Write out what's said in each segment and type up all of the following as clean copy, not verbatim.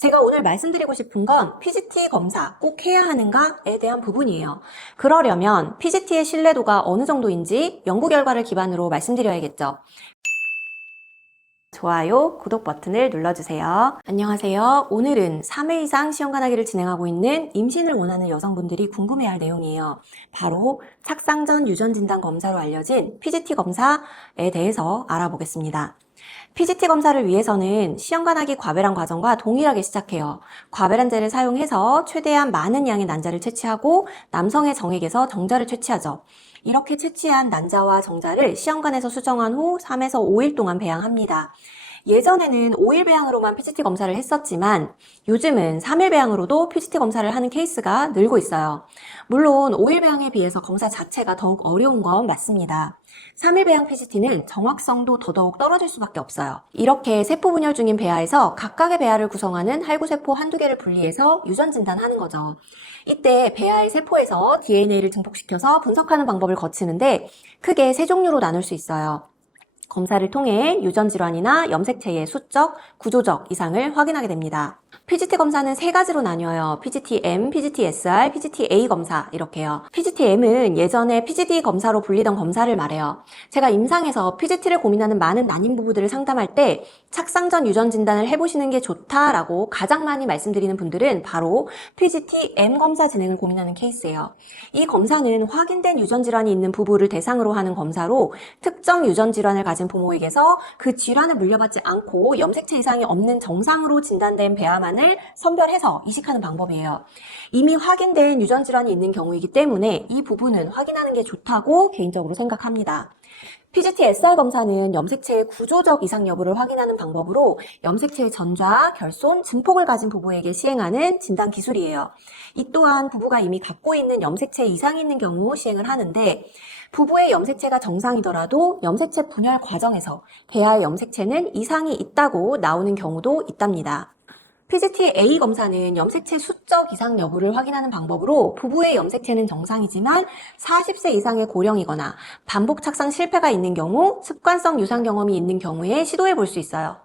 제가 오늘 말씀드리고 싶은 건 PGT 검사 꼭 해야 하는가에 대한 부분이에요. 그러려면 PGT의 신뢰도가 어느 정도인지 연구 결과를 기반으로 말씀드려야겠죠. 좋아요, 구독 버튼을 눌러주세요. 안녕하세요. 오늘은 3회 이상 시험관하기를 진행하고 있는 임신을 원하는 여성분들이 궁금해할 내용이에요. 바로 착상 전 유전 진단 검사로 알려진 PGT 검사에 대해서 알아보겠습니다. PGT 검사를 위해서는 시험관하기 과배란 과정과 동일하게 시작해요. 과배란제를 사용해서 최대한 많은 양의 난자를 채취하고 남성의 정액에서 정자를 채취하죠. 이렇게 채취한 난자와 정자를 시험관에서 수정한 후 3에서 5일 동안 배양합니다. 예전에는 5일 배양으로만 PGT 검사를 했었지만 요즘은 3일 배양으로도 PGT 검사를 하는 케이스가 늘고 있어요. 물론 5일 배양에 비해서 검사 자체가 더욱 어려운 건 맞습니다. 3일 배양 PGT는 정확성도 더더욱 떨어질 수밖에 없어요. 이렇게 세포 분열 중인 배아에서 각각의 배아를 구성하는 할구세포 한두 개를 분리해서 유전 진단하는 거죠. 이때 배아의 세포에서 DNA를 증폭시켜서 분석하는 방법을 거치는데 크게 세 종류로 나눌 수 있어요. 검사를 통해 유전 질환이나 염색체의 수적, 구조적 이상을 확인하게 됩니다. PGT 검사는 세 가지로 나뉘어요. PGT-M, PGT-SR, PGT-A 검사 이렇게요. PGT-M은 예전에 PGD 검사로 불리던 검사를 말해요. 제가 임상에서 PGT를 고민하는 많은 난임 부부들을 상담할 때 착상 전 유전 진단을 해보시는 게 좋다라고 가장 많이 말씀드리는 분들은 바로 PGT-M 검사 진행을 고민하는 케이스예요. 이 검사는 확인된 유전 질환이 있는 부부를 대상으로 하는 검사로 특정 유전 질환을 가진 부모에게서 그 질환을 물려받지 않고 염색체 이상이 없는 정상으로 진단된 배아만을 선별해서 이식하는 방법이에요. 이미 확인된 유전 질환이 있는 경우이기 때문에 이 부분은 확인하는 게 좋다고 개인적으로 생각합니다. PGT-SR 검사는 염색체의 구조적 이상 여부를 확인하는 방법으로 염색체의 전좌, 결손, 증폭을 가진 부부에게 시행하는 진단 기술이에요. 이 또한 부부가 이미 갖고 있는 염색체 이상이 있는 경우 시행을 하는데 부부의 염색체가 정상이더라도 염색체 분열 과정에서 배아의 염색체는 이상이 있다고 나오는 경우도 있답니다. PGT-A 검사는 염색체 수적 이상 여부를 확인하는 방법으로 부부의 염색체는 정상이지만 40세 이상의 고령이거나 반복 착상 실패가 있는 경우, 습관성 유산 경험이 있는 경우에 시도해 볼 수 있어요.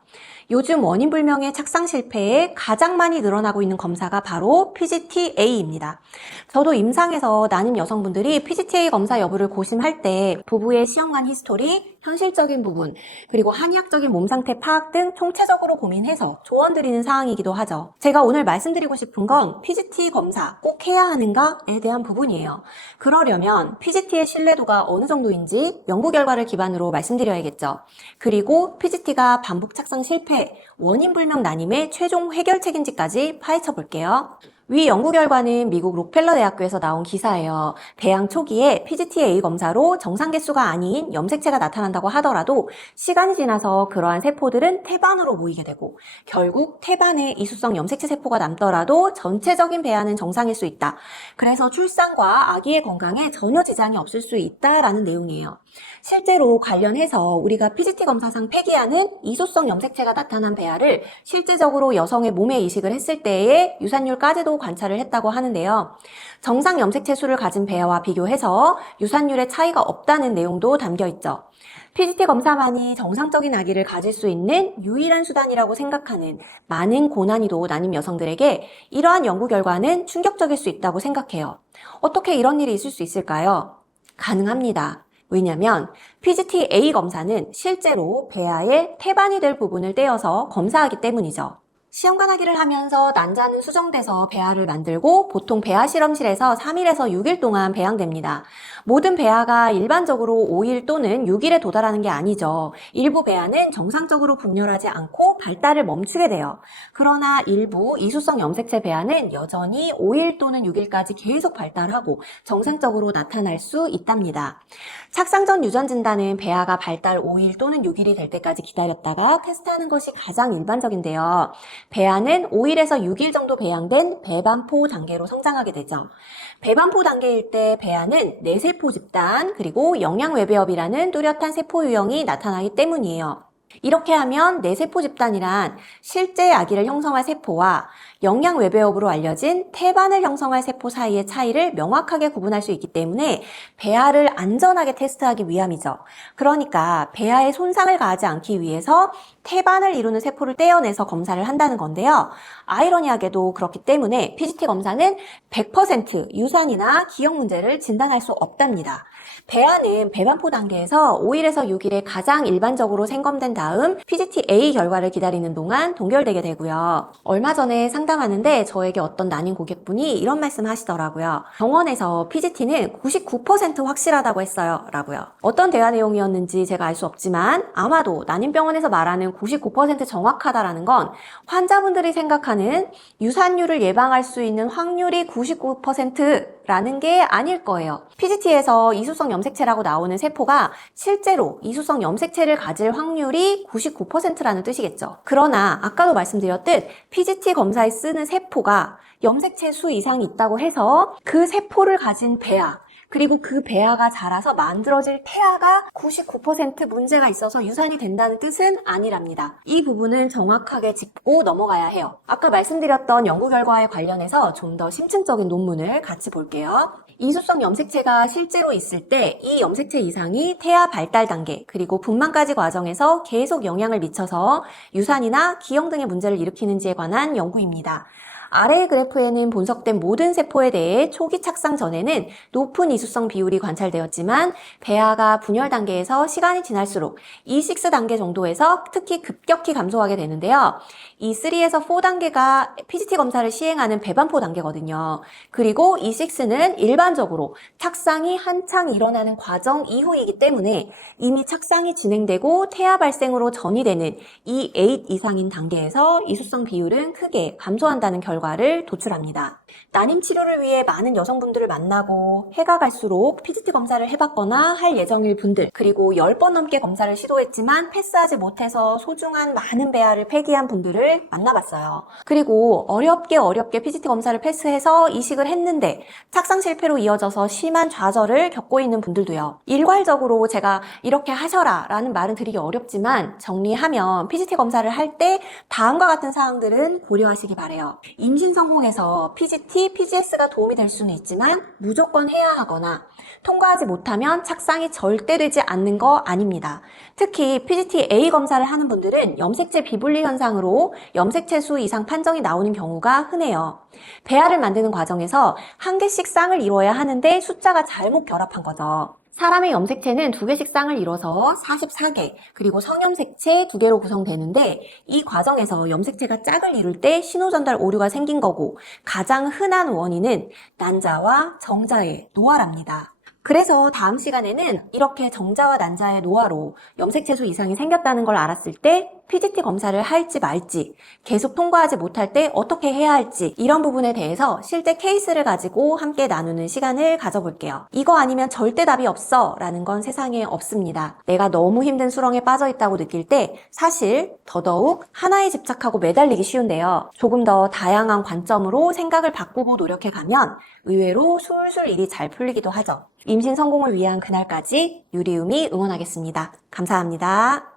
요즘 원인 불명의 착상 실패에 가장 많이 늘어나고 있는 검사가 바로 PGT-A입니다. 저도 임상에서 난임 여성분들이 PGT-A 검사 여부를 고심할 때 부부의 시험관 히스토리, 현실적인 부분, 그리고 한의학적인 몸 상태 파악 등 총체적으로 고민해서 조언드리는 사항이기도 하죠. 제가 오늘 말씀드리고 싶은 건 PGT 검사 꼭 해야 하는가에 대한 부분이에요. 그러려면 PGT의 신뢰도가 어느 정도인지 연구 결과를 기반으로 말씀드려야겠죠. 그리고 PGT가 반복 착상 실패, 원인 불명 난임의 최종 해결책인지까지 파헤쳐 볼게요. 위 연구 결과는 미국 록펠러 대학교에서 나온 기사예요. 배양 초기에 PGT-A 검사로 정상 개수가 아닌 염색체가 나타난다고 하더라도 시간이 지나서 그러한 세포들은 태반으로 모이게 되고 결국 태반에 이수성 염색체 세포가 남더라도 전체적인 배아는 정상일 수 있다. 그래서 출산과 아기의 건강에 전혀 지장이 없을 수 있다라는 내용이에요. 실제로 관련해서 우리가 PGT 검사상 폐기하는 이소성 염색체가 나타난 배아를 실제적으로 여성의 몸에 이식을 했을 때의 유산율까지도 관찰을 했다고 하는데요. 정상 염색체 수를 가진 배아와 비교해서 유산율의 차이가 없다는 내용도 담겨 있죠. PGT 검사만이 정상적인 아기를 가질 수 있는 유일한 수단이라고 생각하는 많은 고난이도 난임 여성들에게 이러한 연구 결과는 충격적일 수 있다고 생각해요. 어떻게 이런 일이 있을 수 있을까요? 가능합니다. 왜냐면 PGT-A 검사는 실제로 배아의 태반이 될 부분을 떼어서 검사하기 때문이죠. 시험관하기를 하면서 난자는 수정돼서 배아를 만들고 보통 배아 실험실에서 3일에서 6일 동안 배양됩니다. 모든 배아가 일반적으로 5일 또는 6일에 도달하는 게 아니죠. 일부 배아는 정상적으로 분열하지 않고 발달을 멈추게 돼요. 그러나 일부 이수성 염색체 배아는 여전히 5일 또는 6일까지 계속 발달하고 정상적으로 나타날 수 있답니다. 착상 전 유전 진단은 배아가 발달 5일 또는 6일이 될 때까지 기다렸다가 테스트하는 것이 가장 일반적인데요. 배아는 5일에서 6일 정도 배양된 배반포 단계로 성장하게 되죠. 배반포 단계일 때 배아는 내세포 집단 그리고 영양외배업이라는 뚜렷한 세포 유형이 나타나기 때문이에요. 이렇게 하면 뇌세포 집단이란 실제 아기를 형성할 세포와 영양 외배업으로 알려진 태반을 형성할 세포 사이의 차이를 명확하게 구분할 수 있기 때문에 배아를 안전하게 테스트하기 위함이죠. 그러니까 배아에 손상을 가하지 않기 위해서 태반을 이루는 세포를 떼어내서 검사를 한다는 건데요. 아이러니하게도 그렇기 때문에 PGT 검사는 100% 유산이나 기억 문제를 진단할 수 없답니다. 배아는 배반포 단계에서 5일에서 6일에 가장 일반적으로 생검된 다음 PGT-A 결과를 기다리는 동안 동결되게 되고요. 얼마 전에 상담하는데 저에게 어떤 난임 고객분이 이런 말씀 하시더라고요. 병원에서 PGT는 99% 확실하다고 했어요. 라고요. 어떤 대화 내용이었는지 제가 알 수 없지만 아마도 난임병원에서 말하는 99% 정확하다라는 건 환자분들이 생각하는 유산율을 예방할 수 있는 확률이 99%라는 게 아닐 거예요. PGT에서 이수성 염색체라고 나오는 세포가 실제로 이수성 염색체를 가질 확률이 99%라는 뜻이겠죠. 그러나 아까도 말씀드렸듯 PGT 검사에 쓰는 세포가 염색체 수 이상이 있다고 해서 그 세포를 가진 배아, 그리고 그 배아가 자라서 만들어질 태아가 99% 문제가 있어서 유산이 된다는 뜻은 아니랍니다. 이 부분은 정확하게 짚고 넘어가야 해요. 아까 말씀드렸던 연구 결과에 관련해서 좀 더 심층적인 논문을 같이 볼게요. 이수성 염색체가 실제로 있을 때 이 염색체 이상이 태아 발달 단계 그리고 분만까지 과정에서 계속 영향을 미쳐서 유산이나 기형 등의 문제를 일으키는지에 관한 연구입니다. 아래의 그래프에는 분석된 모든 세포에 대해 초기 착상 전에는 높은 이수성 비율이 관찰되었지만 배아가 분열 단계에서 시간이 지날수록 E6 단계 정도에서 특히 급격히 감소하게 되는데요. E3에서 4 단계가 PGT 검사를 시행하는 배반포 단계거든요. 그리고 E6는 일반적으로 착상이 한창 일어나는 과정 이후이기 때문에 이미 착상이 진행되고 태아 발생으로 전이되는 E8 이상인 단계에서 이수성 비율은 크게 감소한다는 결과를 도출합니다. 난임 치료를 위해 많은 여성분들을 만나고 해가 갈수록 PGT 검사를 해봤거나 할 예정일 분들, 그리고 10번 넘게 검사를 시도했지만 패스하지 못해서 소중한 많은 배아를 폐기한 분들을 만나봤어요. 그리고 어렵게 PGT 검사를 패스해서 이식을 했는데 착상 실패로 이어져서 심한 좌절을 겪고 있는 분들도요. 일괄적으로 제가 이렇게 하셔라 라는 말은 드리기 어렵지만 정리하면 PGT 검사를 할 때 다음과 같은 사항들은 고려하시기 바래요. 임신 성공에서 PGT, PGS가 도움이 될 수는 있지만 무조건 해야 하거나 통과하지 못하면 착상이 절대 되지 않는 거 아닙니다. 특히 PGT-A 검사를 하는 분들은 염색체 비분리 현상으로 염색체 수 이상 판정이 나오는 경우가 흔해요. 배아를 만드는 과정에서 한 개씩 쌍을 이루어야 하는데 숫자가 잘못 결합한 거죠. 사람의 염색체는 2개씩 쌍을 이뤄서 44개, 그리고 성염색체 2개로 구성되는데 이 과정에서 염색체가 짝을 이룰 때 신호전달 오류가 생긴 거고 가장 흔한 원인은 난자와 정자의 노화랍니다. 그래서 다음 시간에는 이렇게 정자와 난자의 노화로 염색체수 이상이 생겼다는 걸 알았을 때 PGT 검사를 할지 말지, 계속 통과하지 못할 때 어떻게 해야 할지 이런 부분에 대해서 실제 케이스를 가지고 함께 나누는 시간을 가져볼게요. 이거 아니면 절대 답이 없어 라는 건 세상에 없습니다. 내가 너무 힘든 수렁에 빠져 있다고 느낄 때 사실 더더욱 하나에 집착하고 매달리기 쉬운데요. 조금 더 다양한 관점으로 생각을 바꾸고 노력해가면 의외로 술술 일이 잘 풀리기도 하죠. 임신 성공을 위한 그날까지 유리음이 응원하겠습니다. 감사합니다.